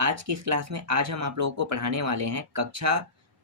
आज की इस क्लास में आज हम आप लोगों को पढ़ाने वाले हैं कक्षा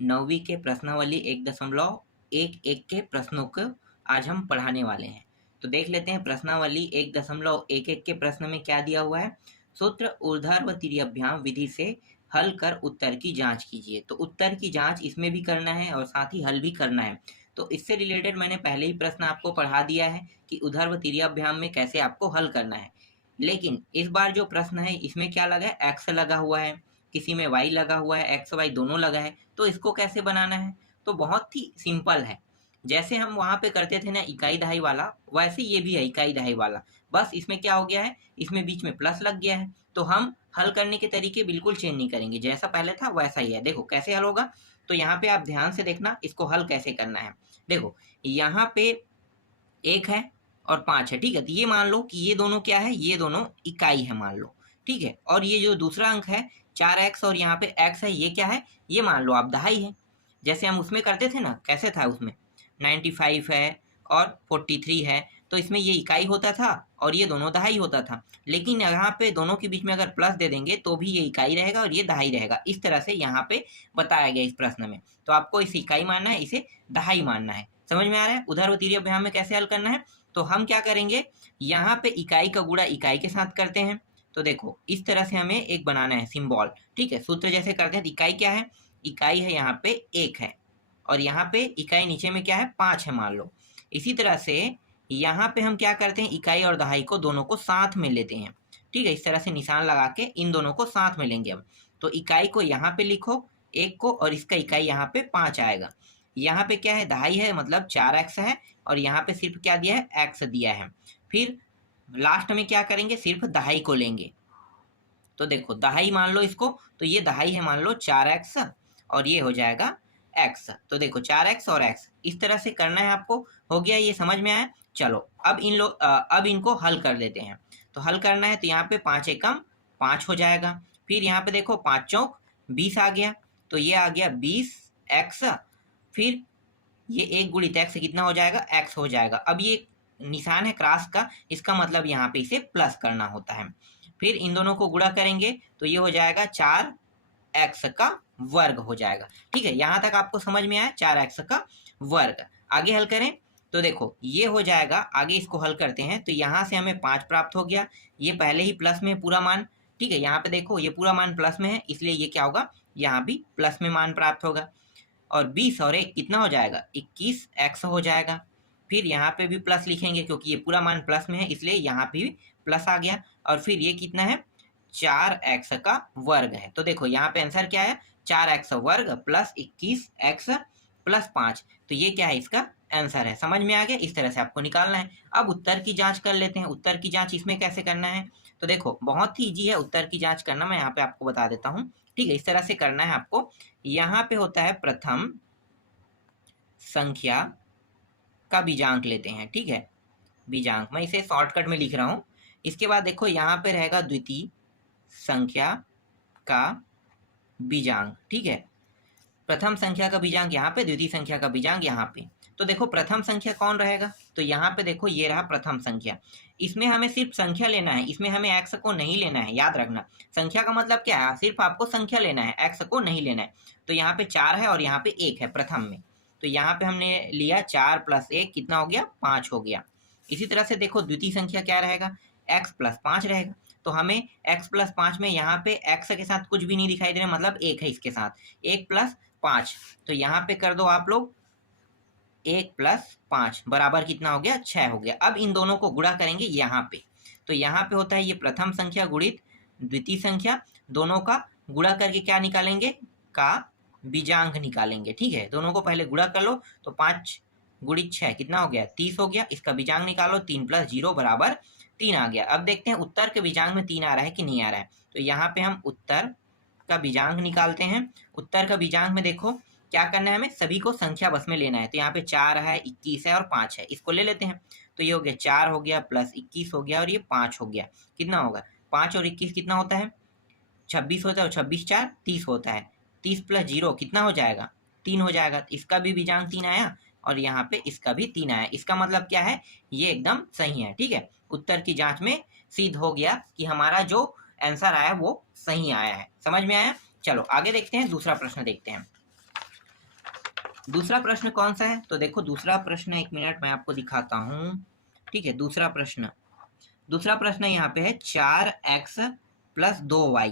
9वीं के प्रश्नावली 1.11 के प्रश्नों को आज हम पढ़ाने वाले हैं। तो देख लेते हैं प्रश्नावली 1.11 के प्रश्न में क्या दिया हुआ है। सूत्र ऊर्ध्वाधर व तिर्य्याभ्याम विधि से हल कर उत्तर की जांच कीजिए। तो उत्तर की जांच इसमें भी करना है और साथ ही हल भी करना है। तो इससे रिलेटेड मैंने पहले ही प्रश्न आपको पढ़ा दिया है कि ऊर्ध्वाधर व तिर्य्याभ्याम में कैसे आपको हल करना है। लेकिन इस बार जो प्रश्न है इसमें क्या लगा है, एक्स लगा हुआ है, किसी में वाई लगा हुआ है, एक्स वाई दोनों लगा है। तो इसको कैसे बनाना है? तो बहुत ही सिंपल है। जैसे हम वहां पे करते थे ना इकाई दहाई वाला, वैसे ये भी है इकाई दहाई वाला। बस इसमें क्या हो गया है, इसमें बीच में प्लस लग गया है। तो हम हल करने के तरीके बिल्कुल चेंज नहीं करेंगे, जैसा पहले था वैसा ही है। देखो कैसे हल होगा। तो यहाँ पे आप ध्यान से देखना इसको हल कैसे करना है। देखो यहाँ पे 1 है और 5 है, ठीक है। तो ये मान लो कि ये दोनों क्या है, ये दोनों इकाई है मान लो, ठीक है। और ये जो दूसरा अंक है 4x और यहाँ पे x है, ये क्या है, ये मान लो आप दहाई है। जैसे हम उसमें करते थे ना, कैसे था उसमें 95 है और 43 है। तो इसमें ये इकाई होता था और ये दोनों दहाई होता था। लेकिन यहाँ पे दोनों के बीच में अगर प्लस दे देंगे तो भी ये इकाई रहेगा और ये दहाई रहेगा। इस तरह से यहाँ पे बताया गया इस प्रश्न में। तो आपको इसे इकाई मानना है, इसे दहाई मानना है। समझ में आ रहा है ऊर्ध्वाधर व तिर्य्याभ्याम में कैसे हल करना है। तो हम क्या करेंगे, यहाँ पे इकाई का गुणा इकाई के साथ करते हैं। तो देखो इस तरह से हमें एक बनाना है सिंबल, ठीक है। सूत्र जैसे करते हैं तो इकाई क्या है, इकाई है यहाँ पे 1 है और यहाँ पे इकाई नीचे में क्या है 5 है मान लो। इसी तरह से यहाँ पे हम क्या करते हैं, इकाई और दहाई को दोनों को साथ में लेते हैं, ठीक है। इस तरह से निशान लगा के इन दोनों को साथ में लेंगे हम। तो इकाई को यहाँ पे लिखो 1 को, और इसका इकाई यहाँ पे 5 आएगा। यहाँ पे क्या है, दहाई है मतलब 4x है और यहाँ पे सिर्फ क्या दिया है, x दिया है। फिर लास्ट में क्या करेंगे, सिर्फ दहाई को लेंगे। तो देखो दहाई मान लो इसको, तो ये दहाई है मान लो 4x और ये हो जाएगा x। तो देखो 4x और x इस तरह से करना है आपको। हो गया, ये समझ में आया। चलो अब इनको हल कर लेते हैं। तो हल करना है तो यहाँ पे 5 एकम 5 हो जाएगा। फिर यहाँ पे देखो 5 चौक 20 आ गया, तो ये आ गया 20x। फिर ये 1 गुणित x कितना हो जाएगा, x हो जाएगा। अब ये निशान है क्रॉस का, इसका मतलब यहाँ पे इसे प्लस करना होता है। फिर इन दोनों को गुणा करेंगे तो ये हो जाएगा 4x का वर्ग हो जाएगा, ठीक है। यहाँ तक आपको समझ में आया, 4x का वर्ग। आगे हल करें तो देखो ये हो जाएगा, आगे इसको हल करते हैं तो यहाँ से हमें 5 प्राप्त हो गया। ये पहले ही प्लस में पूरा मान, ठीक है। यहाँ पे देखो ये पूरा मान प्लस में है, इसलिए ये क्या होगा, यहाँ भी प्लस में मान प्राप्त होगा। और 20 और 1 कितना हो जाएगा, 21x हो जाएगा। फिर यहाँ पे भी प्लस लिखेंगे क्योंकि ये पूरा मान प्लस में है, इसलिए यहाँ पे भी प्लस आ गया। और फिर ये कितना है, 4x का वर्ग है। तो देखो यहाँ पे आंसर क्या है, 4x वर्ग प्लस 21x प्लस 5। तो ये क्या है, इसका आंसर है। समझ में आ गया, इस तरह से आपको निकालना है। अब उत्तर की जांच कर लेते हैं। उत्तर की जांच इसमें कैसे करना है, तो देखो बहुत ही इजी है उत्तर की जांच करना। मैं यहाँ पे आपको बता देता हूँ, ठीक है। इस तरह से करना है आपको। यहाँ पे होता है प्रथम संख्या का बीजांक लेते हैं, ठीक है। बीजांक मैं इसे शॉर्टकट में लिख रहा हूँ। इसके बाद देखो यहाँ पे रहेगा द्वितीय संख्या का बीजांक, ठीक है। प्रथम संख्या का बीजांक यहाँ पे, द्वितीय संख्या का बीजांक यहाँ पे। तो देखो प्रथम संख्या कौन रहेगा, तो यहाँ पे देखो ये रहा प्रथम संख्या। इसमें हमें सिर्फ संख्या लेना है, इसमें हमें x को नहीं लेना है, याद रखना। संख्या का मतलब क्या है, सिर्फ आपको संख्या लेना है, x को नहीं लेना है। तो यहाँ पे 4 है और यहाँ पे 1 है प्रथम में। तो यहाँ पे हमने लिया 4 + 1 कितना हो गया, 5 हो गया। इसी तरह से देखो द्वितीय संख्या क्या रहेगा, x + 5 रहेगा। तो हमें x + 5 में यहाँ पे x के साथ कुछ भी नहीं दिखाई दे रहा, मतलब 1 है इसके साथ, 1 + 5। तो यहाँ पे कर दो आप लोग 1 + 5 बराबर कितना हो गया, 6 हो गया। अब इन दोनों को गुणा करेंगे यहाँ पे। तो यहाँ पे होता है ये प्रथम संख्या गुणित द्वितीय संख्या, दोनों का गुणा करके क्या निकालेंगे, का बीजांक निकालेंगे, ठीक है। दोनों को पहले गुणा कर लो। तो 5 गुणित 6 कितना हो गया, 30 हो गया। इसका बीजांक निकालो, 3 + 0 बराबर 3 आ गया। अब देखते हैं उत्तर के बीजांक में 3 आ रहा है कि नहीं आ रहा है। तो यहाँ पे हम उत्तर का बीजांक निकालते हैं। उत्तर का बीजांक में देखो क्या करना है, हमें सभी को संख्या बस में लेना है। तो यहाँ पे 4 है, 21 है और 5 है, इसको ले लेते हैं। तो ये हो गया 4 हो गया प्लस 21 हो गया और ये 5 हो गया। कितना होगा, 5 और 21 कितना होता है, 26 होता है। और 26 4 30 होता है। 30 + 0 कितना हो जाएगा, 3 हो जाएगा। इसका भी बीजांक 3 आया और यहाँ पे इसका भी 3 आया। इसका मतलब क्या है, ये एकदम सही है, ठीक है। उत्तर की जांच में सिद्ध हो गया कि हमारा जो आंसर आया वो सही आया है। समझ में आया? चलो आगे देखते हैं, दूसरा प्रश्न देखते हैं। दूसरा प्रश्न कौन सा है? तो देखो दूसरा प्रश्न, एक मिनट मैं आपको दिखाता हूँ। ठीक है, दूसरा प्रश्न यहाँ पे है 4x प्लस 2y,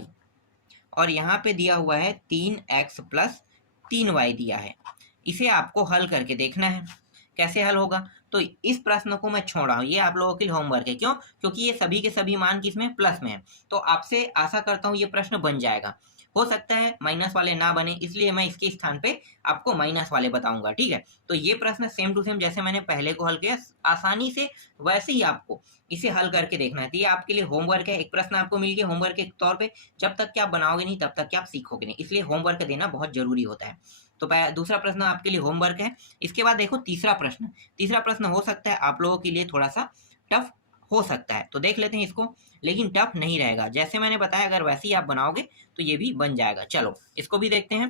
और यहाँ पे दिया हुआ है 3x प्लस 3y दिया है। इसे आपको हल करके देखना है कैसे हल होगा। तो इस प्रश्न को मैं छोड़ रहा हूँ, ये आप लोगों के लिए होमवर्क है। क्यों? क्योंकि ये सभी के सभी मान किसमें, प्लस में है। तो आपसे आशा करता हूँ ये प्रश्न बन जाएगा। हो सकता है माइनस वाले ना बने, इसलिए मैं इसके स्थान पे आपको माइनस वाले बताऊंगा। ठीक है, तो ये प्रश्न सेम टू सेम जैसे मैंने पहले को हल किया आसानी से, वैसे ही आपको इसे हल करके देखना है। तो ये आपके लिए होमवर्क है, एक प्रश्न आपको मिल गया होमवर्क के तौर पे। जब तक कि आप बनाओगे नहीं तब तक कि आप सीखोगे नहीं, इसलिए होमवर्क देना बहुत जरूरी होता है। तो दूसरा प्रश्न आपके लिए होमवर्क है। इसके बाद देखो तीसरा प्रश्न हो सकता है आप लोगों के लिए थोड़ा सा टफ हो सकता है, तो देख लेते हैं इसको। लेकिन टफ नहीं रहेगा, जैसे मैंने बताया अगर वैसे ही आप बनाओगे तो ये भी बन जाएगा। चलो इसको भी देखते हैं।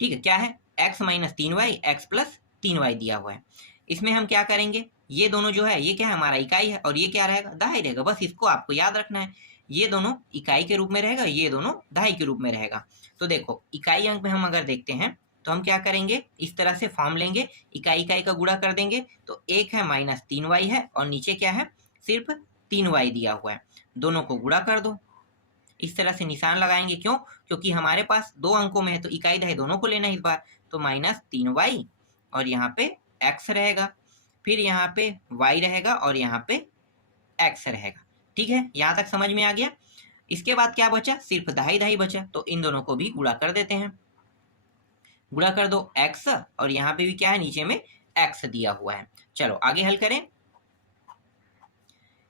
ठीक है, क्या है, x minus 3y x plus 3y दिया हुआ है। इसमें हम क्या करेंगे, ये दोनों जो है ये क्या है, हमारा इकाई है, और ये क्या रहेगा, दहाई रहेगा। बस इसको आपको याद रखना है, ये दोनों इकाई के रूप में रहेगा, ये दोनों दहाई के रूप में रहेगा। तो देखो इकाई अंक में हम अगर देखते हैं तो हम क्या करेंगे, इस तरह से फॉर्म लेंगे, इकाई इकाई का गुणा कर देंगे। तो एक है माइनस 3y है, और नीचे क्या है, सिर्फ 3y दिया हुआ है। दोनों को गुणा कर दो, इस तरह से निशान लगाएंगे। क्यों? क्योंकि हमारे पास दो अंकों में है तो इकाई दहाई दोनों को लेना है इस बार। तो माइनस 3y, और यहाँ पे x रहेगा, फिर यहाँ पे y रहेगा, और यहाँ पे x रहेगा। ठीक है, यहाँ तक समझ में आ गया। इसके बाद क्या बचा, सिर्फ दहाई दहाई बचा, तो इन दोनों को भी गुणा कर देते हैं। गुणा कर दो x, और यहाँ पे भी क्या है, नीचे में x दिया हुआ है। चलो आगे हल करें।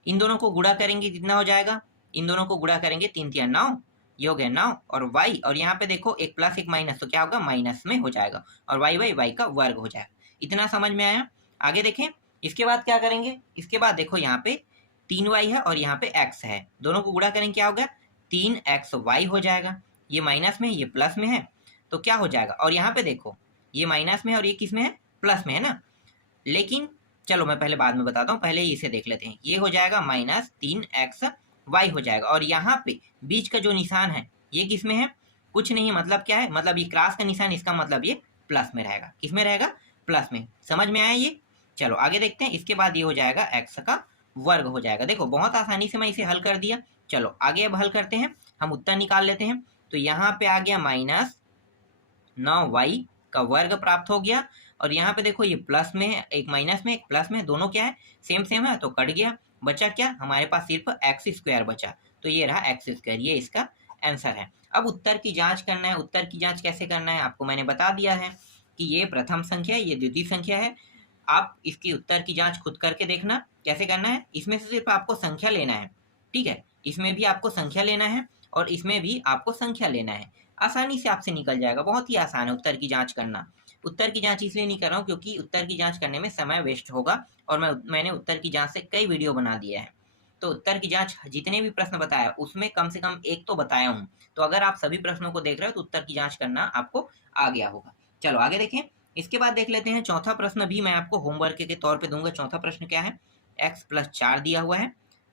इन दोनों को गुणा करेंगे कितना हो जाएगा, इन दोनों को गुणा करेंगे 3 3 9, ये हो गया 9, और y, और यहाँ पे देखो एक प्लस एक माइनस, तो क्या होगा, माइनस में हो जाएगा, और y का वर्ग हो जाएगा। इतना समझ में आया? आगे देखें। इसके बाद क्या करेंगे, इसके बाद देखो यहाँ पे 3y है और यहाँ पे x है, दोनों को गुणा करेंगे क्या होगा, 3xy हो जाएगा। ये माइनस में ये प्लस में है, तो क्या हो जाएगा, और यहाँ पे देखो ये माइनस में है और ये किस में है, प्लस में है ना। लेकिन चलो मैं पहले बाद में बताता हूँ, पहले इसे देख लेते हैं। ये हो जाएगा माइनस 3xy हो जाएगा, और यहाँ पे बीच का जो निशान है ये किस में है, कुछ नहीं, मतलब क्या है, मतलब ये क्रॉस का निशान, इसका मतलब ये प्लस में रहेगा। किस में रहेगा, प्लस में। समझ में आया ये? चलो आगे देखते हैं। इसके बाद ये हो जाएगा x का वर्ग हो जाएगा। देखो बहुत आसानी से मैं इसे हल कर दिया। चलो आगे अब हल करते हैं, हम उत्तर निकाल लेते हैं। तो यहाँ पे आ गया माइनस 9y का वर्ग प्राप्त हो गया, और यहाँ पे देखो ये प्लस में है, एक माइनस में एक प्लस में, दोनों क्या है, सेम सेम है, तो कट गया। बचा क्या, हमारे पास सिर्फ एक्स स्क्वायर बचा, तो ये रहा एक्स स्क्वायर, ये इसका आंसर है। अब उत्तर की जांच करना है। उत्तर की जांच कैसे करना है आपको मैंने बता दिया है कि ये प्रथम संख्या है, ये द्वितीय संख्या है। आप इसकी उत्तर की जांच खुद करके देखना कैसे करना है। इसमें से सिर्फ आपको संख्या लेना है, ठीक है, इसमें भी आपको संख्या लेना है और इसमें भी आपको संख्या लेना है। आसानी से आपसे निकल जाएगा, बहुत ही आसान है उत्तर की जांच करना। उत्तर की जांच इसलिए नहीं कर रहा हूँ क्योंकि उत्तर की जांच करने में समय वेस्ट होगा, और मैंने उत्तर की जांच से कई वीडियो बना दिए हैं। तो उत्तर की जांच जितने भी प्रश्न बताया उसमें कम से कम एक तो बताया हूँ। तो अगर आप सभी प्रश्नों को देख रहे हो तो उत्तर की जांच करना आपको आ गया होगा। चलो आगे देखें। इसके बाद देख लेते हैं चौथा प्रश्न, भी मैं आपको होमवर्क के तौर पे दूंगा। चौथा प्रश्न क्या है, x प्लस 4 दिया हुआ है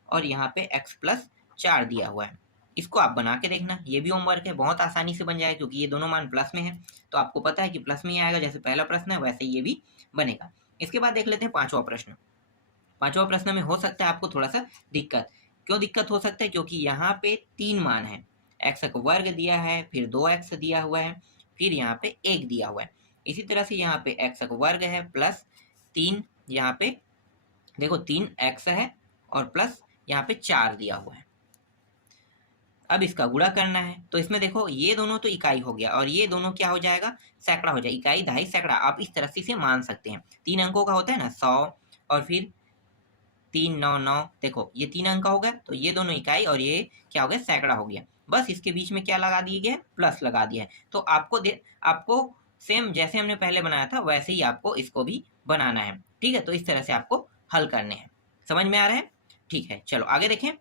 और यहाँ पे x प्लस 4 दिया हुआ है। इसको आप बना के देखना, ये भी होमवर्क है, बहुत आसानी से बन जाएगा क्योंकि ये दोनों मान प्लस में है। तो आपको पता है कि प्लस में ही आएगा, जैसे पहला प्रश्न है वैसे ये भी बनेगा। इसके बाद देख लेते हैं पांचवा प्रश्न। पांचवा प्रश्न में हो सकता है आपको थोड़ा सा दिक्कत। क्यों दिक्कत हो सकता है, क्योंकि यहाँ पे 3 मान है, x का वर्ग दिया है, फिर 2x दिया हुआ है, फिर यहाँ पे 1 दिया हुआ है। इसी तरह से यहाँ पे x का वर्ग है प्लस 3, यहाँ पे देखो 3x है और प्लस यहाँ पे 4 दिया हुआ है। अब इसका गुणा करना है, तो इसमें देखो ये दोनों तो इकाई हो गया और ये दोनों क्या हो जाएगा, सैकड़ा हो जाएगा। इकाई दहाई सैकड़ा, आप इस तरह से इसे मान सकते हैं। 3 अंकों का होता है ना 100, और फिर 3 9 9, देखो ये 3 अंक का हो गया, तो ये दोनों इकाई और ये क्या हो गया, सैकड़ा हो गया। बस इसके बीच में क्या लगा दिए गए, प्लस लगा दिया है। तो आपको सेम जैसे हमने पहले बनाया था वैसे ही आपको इसको भी बनाना है, ठीक है। तो इस तरह से आपको हल करने हैं। समझ में आ रहा है? ठीक है, चलो आगे देखें।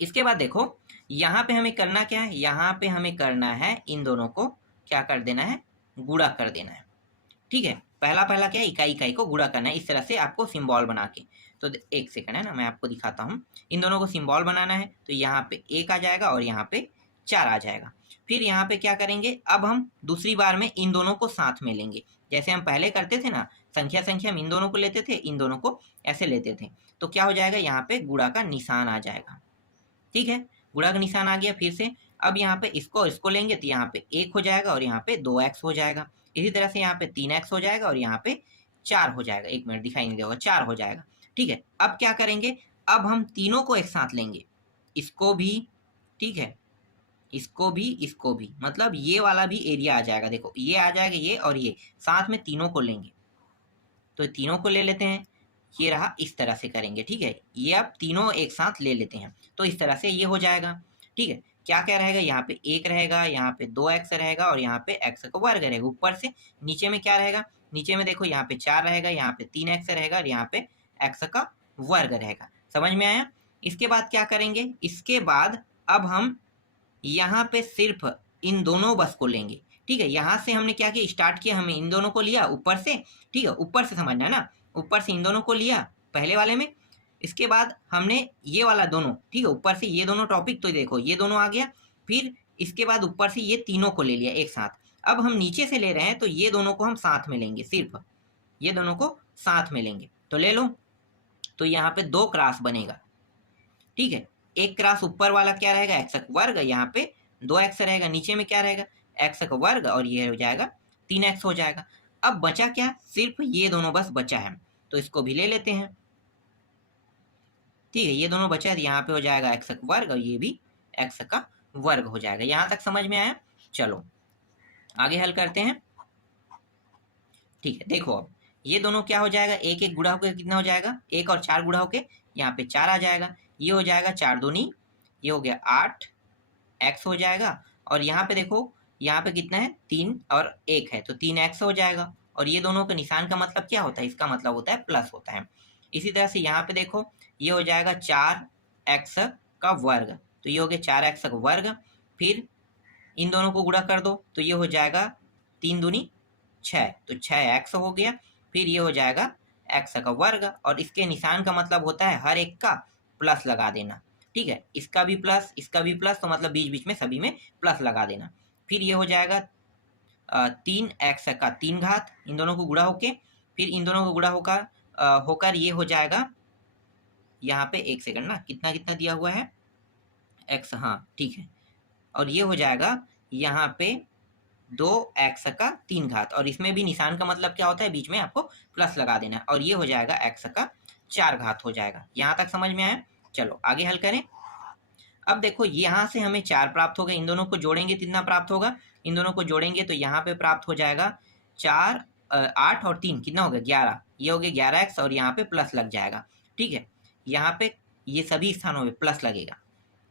इसके बाद देखो यहाँ पे हमें करना क्या है, यहाँ पे हमें करना है इन दोनों को क्या कर देना है, गुणा कर देना है, ठीक है। पहला क्या है, इकाई इकाई को गुणा करना है, इस तरह से आपको सिंबल बना के। तो एक सेकंड है ना, मैं आपको दिखाता हूँ। इन दोनों को सिंबल बनाना है, तो यहाँ पे 1 आ जाएगा और यहाँ पे 4 आ जाएगा। फिर यहाँ पे क्या करेंगे, अब हम दूसरी बार में इन दोनों को साथ में लेंगे। जैसे हम पहले करते थे ना, संख्या संख्या हम इन दोनों को लेते थे, इन दोनों को ऐसे लेते थे। तो क्या हो जाएगा, यहाँ पे गुणा का निशान आ जाएगा। ठीक है, गुणा का निशान आ गया। फिर से अब यहाँ पे इसको लेंगे तो यहाँ पे 1 हो जाएगा और यहाँ पे 2x हो जाएगा। इसी तरह से यहाँ पे 3x हो जाएगा और यहाँ पे 4 हो जाएगा। 1 मिनट दिखाई नहीं देगा, 4 हो जाएगा। ठीक है, अब क्या करेंगे, अब हम तीनों को एक साथ लेंगे, इसको भी, ठीक है, इसको भी, मतलब ये वाला भी एरिया आ जाएगा। देखो ये आ जाएगा, ये और ये साथ में तीनों को लेंगे, तो तीनों को ले लेते हैं। ये रहा, इस तरह से करेंगे। ठीक है, ये अब तीनों एक साथ ले लेते हैं, तो इस तरह से ये हो जाएगा। ठीक है, क्या क्या रहेगा, यहाँ पे 1 रहेगा, यहाँ पे 2x रहेगा और यहाँ पे x का वर्ग रहेगा ऊपर से। नीचे में क्या रहेगा, नीचे में देखो यहाँ पे 4 रहेगा, यहाँ पे 3x रहेगा और यहाँ पे x का वर्ग रहेगा। समझ में आया। इसके बाद क्या करेंगे, इसके बाद अब हम यहाँ पे सिर्फ इन दोनों बस को लेंगे। ठीक है, यहाँ से हमने क्या किया, स्टार्ट किया, हमें इन दोनों को लिया ऊपर से। ठीक है, ऊपर से समझना है ना, ऊपर से इन दोनों को लिया पहले वाले में। इसके बाद हमने ये वाला दोनों, ठीक है, ऊपर से ये दोनों टॉपिक, तो देखो ये दोनों आ गया। फिर इसके बाद ऊपर से ये तीनों को ले लिया एक साथ। अब हम नीचे से ले रहे हैं, तो ये दोनों को हम साथ में लेंगे, सिर्फ ये दोनों को साथ में लेंगे। तो ले लो, तो यहाँ पे 2 क्रॉस बनेगा। ठीक है, एक क्रॉस ऊपर वाला क्या रहेगा, एक्स का वर्ग, यहाँ पे 2x रहेगा, नीचे में क्या रहेगा, एक्स का वर्ग और ये हो जाएगा 3x हो जाएगा। अब बचा क्या, सिर्फ ये दोनों बस बचा है, तो इसको भी ले लेते हैं। ठीक है, ये दोनों बचा है, तो यहाँ पे हो जाएगा एक्स का वर्ग और ये भी एक्स का वर्ग हो जाएगा। यहाँ तक समझ में आया। चलो आगे हल करते हैं। ठीक है, देखो अब ये दोनों क्या हो जाएगा, एक एक गुणा होकर कितना हो जाएगा, 1 और 4 गुणा होके यहाँ पे 4 आ जाएगा। ये हो जाएगा 4 दूनी, ये हो गया 8x हो जाएगा। और यहाँ पे देखो, यहाँ पे कितना है, 3 और 1 है, तो 3x हो जाएगा। और ये दोनों का निशान का मतलब क्या होता है, इसका मतलब होता है प्लस होता है। इसी तरह से यहाँ पे देखो, ये हो जाएगा 4x का वर्ग, तो ये हो गया 4x का वर्ग। फिर इन दोनों को गुणा कर दो, तो ये हो जाएगा 3 दूनी 6, तो 6x हो गया। फिर ये हो जाएगा x का वर्ग, और इसके निशान का मतलब होता है हर एक का प्लस लगा देना। ठीक है, इसका भी प्लस, इसका भी प्लस, तो मतलब बीच बीच में सभी में प्लस लगा देना। फिर ये हो जाएगा 3x का 3 घात, इन दोनों को गुणा होके, फिर इन दोनों को गुणा होकर ये हो जाएगा, यहाँ पे एक सेकंड ना, कितना कितना दिया हुआ है x, हाँ ठीक है, और ये हो जाएगा यहाँ पे 2x का 3 घात, और इसमें भी निशान का मतलब क्या होता है, बीच में आपको प्लस लगा देना, और ये हो जाएगा x का 4 घात हो जाएगा। यहाँ तक समझ में आया। चलो आगे हल करें। अब देखो यहाँ से हमें 4 प्राप्त हो गए, इन दोनों को जोड़ेंगे कितना प्राप्त होगा, इन दोनों को जोड़ेंगे तो यहाँ पे प्राप्त हो जाएगा 4, 8 और 3 कितना हो गया 11, ये हो गया 11x और यहाँ पे प्लस लग जाएगा। ठीक है, यहाँ पे ये सभी स्थानों में प्लस लगेगा,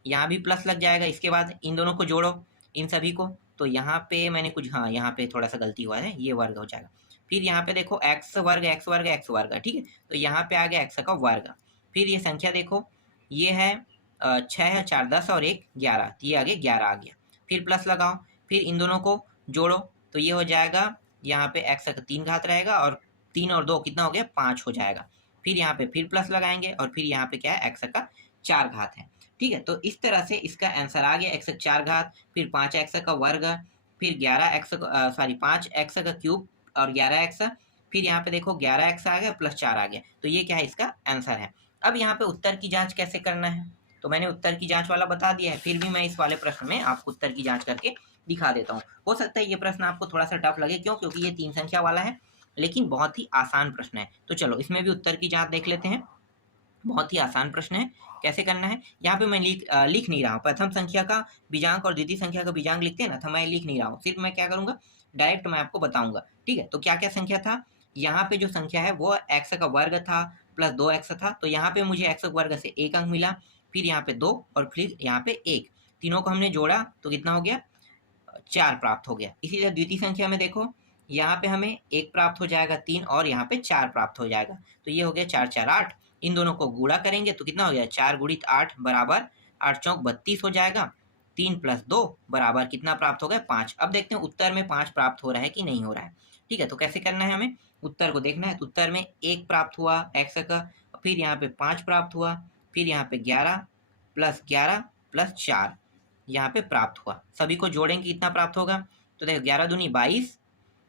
यहाँ भी प्लस लग जाएगा। इसके बाद इन दोनों को जोड़ो, इन सभी को, तो यहाँ पे मैंने कुछ, हाँ यहाँ पे थोड़ा सा गलती हुआ है, ये वर्ग हो जाएगा। फिर यहाँ पे देखो एक्स वर्ग एक्स वर्ग एक्स वर्ग, ठीक है, तो यहाँ पे आ गया एक्स का वर्ग। फिर ये संख्या देखो, ये है 6 है, 4 10 और 1 11, ये आगे 11 आ गया। फिर प्लस लगाओ, फिर इन दोनों को जोड़ो, तो ये हो जाएगा, यहाँ पे एक्स का 3 घात रहेगा और 3 और 2 कितना हो गया 5 हो जाएगा। फिर यहाँ पे फिर प्लस लगाएंगे और फिर यहाँ पे क्या है एक्स का 4 घात है। ठीक है, तो इस तरह से इसका आंसर आ गया एक्स का 4 घात, फिर 5 एक्स का वर्ग, फिर 11 एक्स, सॉरी 5 एक्स का क्यूब और 11 एक्स, फिर यहाँ पे देखो 11 एक्स आ गया प्लस 4 आ गया, तो ये क्या है इसका आंसर है। अब यहाँ पे उत्तर की जांच कैसे करना है, तो मैंने उत्तर की जांच वाला बता दिया है, फिर भी मैं इस वाले प्रश्न में आपको उत्तर की जांच करके दिखा देता हूँ। हो सकता है ये प्रश्न आपको थोड़ा सा टफ लगे, क्यों, क्योंकि ये 3 संख्या वाला है, लेकिन बहुत ही आसान प्रश्न है। तो चलो इसमें भी उत्तर की जांच देख लेते हैं। बहुत ही आसान प्रश्न है, कैसे करना है, यहाँ पे मैं लिख नहीं रहा हूँ। प्रथम संख्या का बीजांक और द्वितीय संख्या का बीजांक लिखते हैं ना, तो मैं लिख नहीं रहा हूँ, सिर्फ मैं क्या करूंगा, डायरेक्ट मैं आपको बताऊंगा। ठीक है, तो क्या क्या संख्या था, यहाँ पे जो संख्या है वो एक्स का वर्ग था प्लस 2x था, तो यहाँ पे मुझे एक्स वर्ग से 1 अंक मिला, फिर यहाँ पे 2 और फिर यहाँ पे 1, तीनों को हमने जोड़ा तो कितना हो गया 4 प्राप्त हो गया। इसी तरह द्वितीय संख्या में देखो, यहाँ पे हमें 1 प्राप्त हो जाएगा 3 और यहाँ पे 4 प्राप्त हो जाएगा, तो ये हो गया 4 4 8। इन दोनों को गुणा करेंगे तो कितना हो गया 4 गुणित 8 बराबर 8 चौक 32 हो जाएगा। 3 प्लस 2 बराबर कितना प्राप्त हो गया 5। अब देखते हैं उत्तर में 5 प्राप्त हो रहा है कि नहीं हो रहा है। ठीक है, तो कैसे करना है, हमें उत्तर को देखना है। तो उत्तर में 1 प्राप्त हुआ एक्स का फिर यहाँ पे 5 प्राप्त हुआ, फिर यहाँ पे 11 प्लस 4 यहाँ पे प्राप्त हुआ। सभी को जोड़ेंगे कितना प्राप्त होगा, तो देखो 11 दूनी 22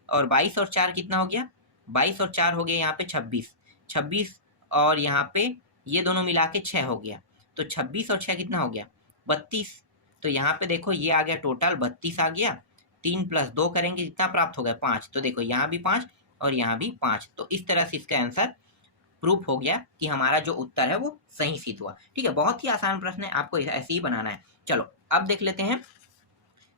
और 22 और 4 कितना हो गया, 22 और 4 हो गया यहाँ पे 26, 26 और यहाँ पे ये दोनों मिला के 6 हो गया, तो 26 और 6 कितना हो गया, 32। तो यहाँ पे देखो ये आ गया टोटल 32 आ गया। 3 + 2 करेंगे कितना प्राप्त हो गया, 5। तो देखो यहाँ भी 5 और यहाँ भी 5। तो इस तरह से इसका आंसर प्रूफ हो गया कि हमारा जो उत्तर है वो सही सिद्ध हुआ। ठीक है, बहुत ही आसान प्रश्न है, आपको ऐसे ही बनाना है। चलो अब देख लेते हैं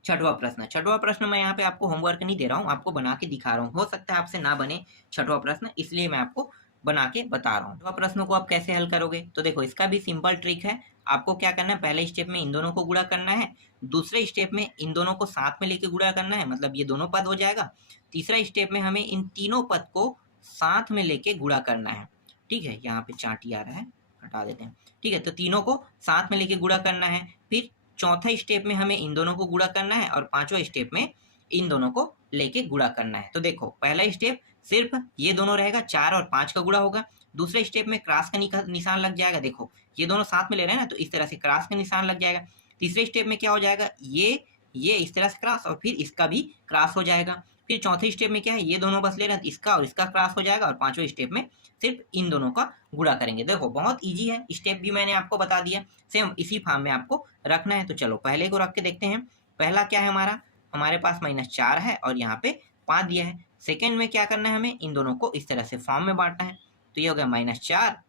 छठवां प्रश्न। छठवां प्रश्न मैं यहाँ पे आपको होमवर्क नहीं दे रहा हूँ, आपको बना के दिखा रहा हूँ। हो सकता है आपसे ना बने छठवां प्रश्न, इसलिए मैं आपको बना के बता रहा हूँ। छठवां प्रश्न को आप कैसे हल करोगे, तो देखो इसका भी सिंपल ट्रिक है। आपको क्या करना है, पहले स्टेप में इन दोनों को गुणा करना है, दूसरे स्टेप में इन दोनों को साथ में लेके गुणा करना है, मतलब ये दोनों पद हो जाएगा। तीसरा स्टेप में हमें इन तीनों पद को साथ में लेके गुणा करना है। ठीक है, यहाँ पे चाटी आ रहा है, हटा देते हैं। ठीक है, तो तीनों को साथ में लेके गुणा करना है। फिर चौथा स्टेप में हमें इन दोनों को गुणा करना है और पांचवा स्टेप में इन दोनों को लेके गुणा करना है। तो देखो पहला स्टेप सिर्फ ये दोनों रहेगा, 4 और 5 का गुणा होगा। दूसरे स्टेप में क्रॉस का निशान लग जाएगा, देखो ये दोनों साथ में ले रहे हैं ना, तो इस तरह से क्रॉस का निशान लग जाएगा। तीसरे स्टेप में क्या हो जाएगा, ये इस तरह से क्रॉस और फिर इसका भी क्रॉस हो जाएगा। फिर चौथे स्टेप में क्या है, ये दोनों बस ले रहे हैं, इसका और इसका क्रॉस हो जाएगा। और पांचवें स्टेप में सिर्फ इन दोनों का गुणा करेंगे। देखो बहुत इजी है, स्टेप भी मैंने आपको बता दिया, सेम इसी फॉर्म में आपको रखना है। तो चलो पहले को रख के देखते हैं। पहला क्या है हमारा, हमारे पास -4 है और यहाँ पे 5 दिया है। सेकेंड में क्या करना है, हमें इन दोनों को इस तरह से फॉर्म में बांटना है। तो ये हो गया -4,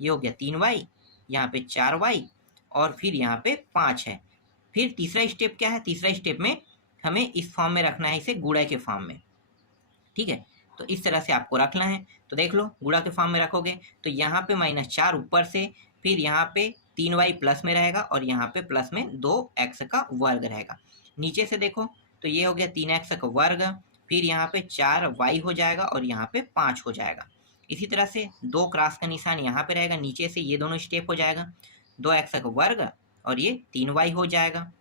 ये हो गया 3y, यहाँ पे 4y और फिर यहाँ पे 5 है। फिर तीसरा स्टेप क्या है, तीसरा स्टेप में हमें इस फॉर्म में रखना है, इसे गुणा के फॉर्म में। ठीक है, तो इस तरह से आपको रखना है। तो देख लो गुणा के फॉर्म में रखोगे तो यहाँ पे -4 ऊपर से, फिर यहाँ पे 3y प्लस में रहेगा और यहाँ पे प्लस में 2x का वर्ग रहेगा। नीचे से देखो तो ये हो गया 3x का वर्ग, फिर यहाँ पे 4y हो जाएगा और यहाँ पे 5 हो जाएगा। इसी तरह से 2 क्रॉस का निशान यहाँ पे रहेगा, नीचे से ये दोनों स्टेप हो जाएगा, 2x का वर्ग और ये 3y हो जाएगा।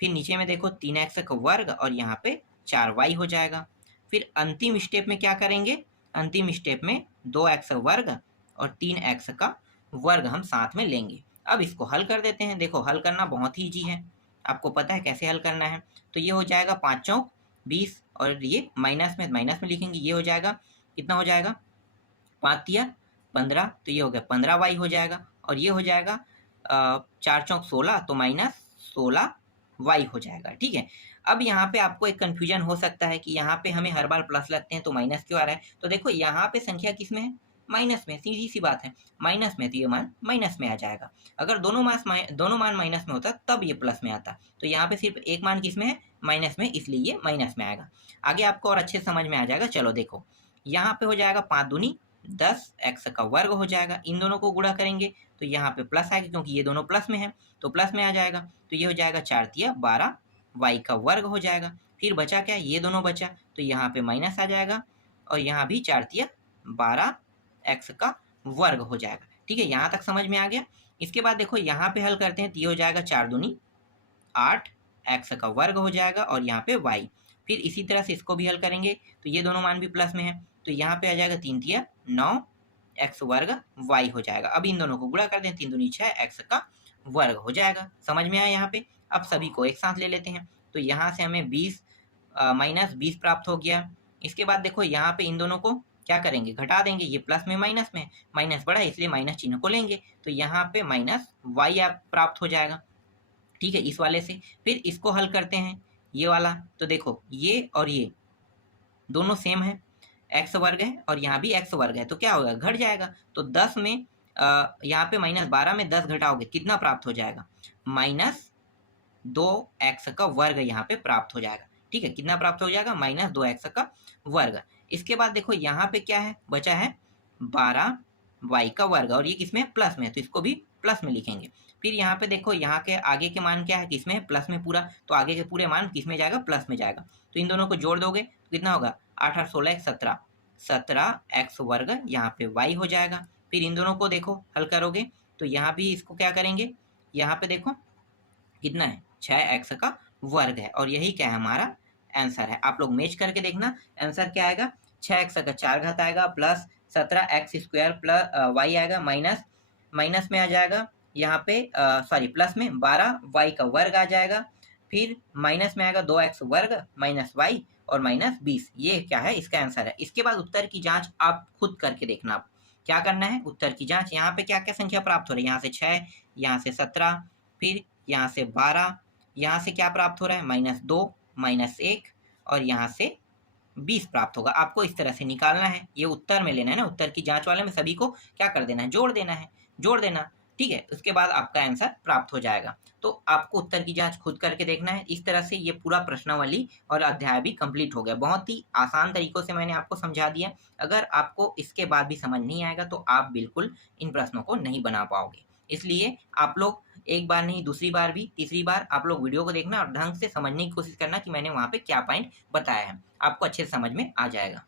फिर नीचे में देखो 3x का वर्ग और यहाँ पे 4y हो जाएगा। फिर अंतिम स्टेप में क्या करेंगे, अंतिम स्टेप में 2x वर्ग और 3x का वर्ग हम साथ में लेंगे। अब इसको हल कर देते हैं। देखो हल करना बहुत ही ईजी है, आपको पता है कैसे हल करना है। तो ये हो जाएगा 5 चौक 20 और ये माइनस में लिखेंगे, ये हो जाएगा कितना हो जाएगा 5 तिया 15, तो ये हो गया 15y हो जाएगा। और ये हो जाएगा 4 चौक 16, तो -16y हो जाएगा। ठीक है, अब यहाँ पे आपको एक कन्फ्यूजन हो सकता है कि यहाँ पे हमें हर बार प्लस लगते हैं तो माइनस क्यों आ रहा है। तो देखो यहाँ पे संख्या किस में है, माइनस में, सीधी सी बात है, माइनस में, तो ये मान माइनस में आ जाएगा। अगर दोनों मान माइनस में होता तब ये प्लस में आता। तो यहाँ पे सिर्फ एक मान किस में है, माइनस में, इसलिए ये माइनस में आएगा। आगे आपको और अच्छे समझ में आ जाएगा। चलो देखो यहाँ पे हो जाएगा 5 दूनी 10 x का वर्ग हो जाएगा। इन दोनों को गुणा करेंगे तो यहाँ पे प्लस आएगा, क्योंकि ये दोनों प्लस में है तो प्लस में आ जाएगा। तो ये हो जाएगा 4 तिया 12 y का वर्ग हो जाएगा। फिर बचा क्या, ये दोनों बचा, तो यहाँ पे माइनस आ जाएगा और यहाँ भी 4 तिया 12 x का वर्ग हो जाएगा। ठीक है, यहाँ तक समझ में आ गया। इसके बाद देखो यहाँ पे हल करते हैं तो ये हो जाएगा 4 दूनी 8 x का वर्ग हो जाएगा और यहाँ पे y। फिर इसी तरह से इसको भी हल करेंगे तो ये दोनों मान भी प्लस में है, तो यहाँ पे आ जाएगा 3 तिया 9 x वर्ग y हो जाएगा। अब इन दोनों को गुणा कर दें, 3 दूनी 6 x का वर्ग हो जाएगा। समझ में आया यहाँ पे। अब सभी को एक साथ ले लेते हैं, तो यहाँ से हमें -20 प्राप्त हो गया। इसके बाद देखो यहाँ पे इन दोनों को क्या करेंगे, घटा देंगे, ये प्लस में माइनस बड़ा है इसलिए माइनस चिन्ह को लेंगे, तो यहाँ पे -y प्राप्त हो जाएगा। ठीक है, इस वाले से। फिर इसको हल करते हैं, ये वाला, तो देखो ये और ये दोनों सेम है, x वर्ग है और यहाँ भी x वर्ग है, तो क्या होगा, घट जाएगा। तो 10 में यहाँ पे -12 में 10 घटाओगे कितना प्राप्त हो जाएगा, -2x का वर्ग यहाँ पे प्राप्त हो जाएगा। ठीक है, कितना प्राप्त हो जाएगा, -2x का वर्ग। इसके बाद देखो यहाँ पे क्या है, बचा है 12y का वर्ग और ये किसमें, प्लस में, तो इसको भी प्लस में लिखेंगे। फिर यहाँ पे देखो यहाँ के आगे के मान क्या है, किसमें, प्लस में पूरा, तो आगे के पूरे मान किसमें जाएगा, प्लस में जाएगा। तो इन दोनों को जोड़ दोगे तो कितना होगा, 8 और 16 17, 17x वर्ग यहाँ पे y हो जाएगा। फिर इन दोनों को देखो हल करोगे तो यहाँ भी इसको क्या करेंगे, यहाँ पे देखो कितना है, 6x का वर्ग है और यही क्या है, हमारा आंसर है। आप लोग मैच करके देखना आंसर क्या आएगा, 6x का 4 घात आएगा प्लस 17x² प्लस वाई आएगा, माइनस में आ जाएगा यहाँ पे सॉरी प्लस में 12y का वर्ग आ जाएगा, फिर माइनस में आएगा 2x वर्ग माइनस वाई और माइनस 20। ये क्या है, इसका आंसर है। इसके बाद उत्तर की जांच आप खुद करके देखना। आप क्या करना है, उत्तर की जांच। यहाँ पे क्या क्या संख्या प्राप्त हो रही है, यहाँ से 6, यहाँ से 17, फिर यहाँ से 12, यहाँ से क्या प्राप्त हो रहा है, -2, -1 और यहाँ से 20 प्राप्त होगा। आपको इस तरह से निकालना है, ये उत्तर में लेना है ना, उत्तर की जांच वाले में सभी को क्या कर देना है, जोड़ देना है, जोड़ देना, ठीक है। उसके बाद आपका आंसर प्राप्त हो जाएगा। तो आपको उत्तर की जांच खुद करके देखना है। इस तरह से ये पूरा प्रश्नावली और अध्याय भी कंप्लीट हो गया। बहुत ही आसान तरीकों से मैंने आपको समझा दिया। अगर आपको इसके बाद भी समझ नहीं आएगा तो आप बिल्कुल इन प्रश्नों को नहीं बना पाओगे। इसलिए आप लोग एक बार नहीं, दूसरी बार भी, तीसरी बार आप लोग वीडियो को देखना और ढंग से समझने की कोशिश करना कि मैंने वहाँ पे क्या पॉइंट बताया है। आपको अच्छे से समझ में आ जाएगा।